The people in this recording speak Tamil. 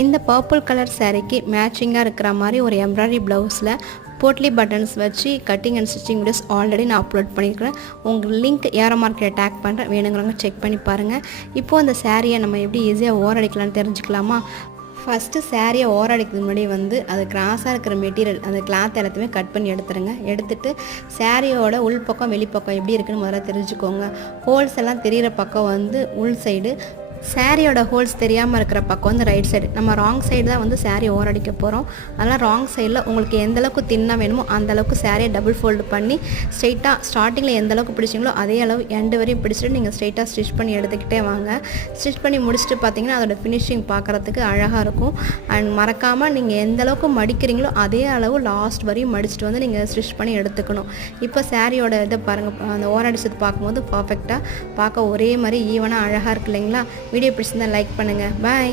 இந்த பர்பிள் கலர் சாரீக்கு மேட்சிங்காக இருக்கிற மாதிரி ஒரு எம்ப்ராய்டரி ப்ளவுஸில் போட்லி பட்டன்ஸ் வச்சு cutting and stitching videos already நான் அப்லோட் பண்ணியிருக்கிறேன். உங்கள் லிங்க் ஏரோ மார்க்கில் டேக் பண்ணுறேன், வேணுங்கிறவங்க செக் பண்ணி பாருங்கள். இப்போது அந்த சாரியை நம்ம எப்படி ஈஸியாக ஓரடிக்கலாம்னு தெரிஞ்சுக்கலாமா? ஃபஸ்ட்டு சாரியை ஓரடிக்கிறதுக்கு முன்னாடி அது கிராஸாக இருக்கிற மெட்டீரியல் அந்த கிளாத் எல்லாத்தையுமே கட் பண்ணி எடுத்துருங்க. எடுத்துகிட்டு சாரியோட உள்பக்கம் வெளிப்பக்கம் எப்படி இருக்குன்னு முதல்ல தெரிஞ்சுக்கோங்க. ஹோல்ஸ் எல்லாம் தெரிகிற பக்கம் உள் சைடு, சாரியோட ஹோல்ஸ் தெரியாமல் இருக்கிற பக்கம் ரைட் சைடு. நம்ம ராங் சைடு தான் சாரீ ஓரடிக்க போகிறோம். அதனால் ராங் சைடில் உங்களுக்கு எந்தளவுக்கு தின்னாக வேணுமோ அந்தளவுக்கு சாரியை டபுள் ஃபோல்டு பண்ணி ஸ்ட்ரெயிட்டாக ஸ்டார்டிங்கில் எந்தளவுக்கு பிடிச்சிங்களோ அதே அளவு எண்டு வரையும் பிடிச்சிட்டு நீங்கள் ஸ்ட்ரெயிட்டாக ஸ்டிச் பண்ணி எடுத்துக்கிட்டே வாங்க. ஸ்டிச் பண்ணி முடிச்சுட்டு பார்த்தீங்கன்னா அதோட ஃபினிஷிங் பார்க்குறதுக்கு அழகாக இருக்கும். அண்ட் மறக்காமல் நீங்கள் எந்தளவுக்கு மடிக்கிறீங்களோ அதே அளவு லாஸ்ட் வரையும் மடிச்சுட்டு நீங்கள் ஸ்டிச் பண்ணி எடுத்துக்கணும். இப்போ சாரியோட இதை பாருங்கள், அந்த ஓரடிச்சது பார்க்கும்போது பர்ஃபெக்டாக பார்க்க ஒரே மாதிரி ஈவனாக அழகாக இருக்கு இல்லைங்களா? வீடியோ பிடிச்சிருந்தா லைக் பண்ணுங்கள். பாய்.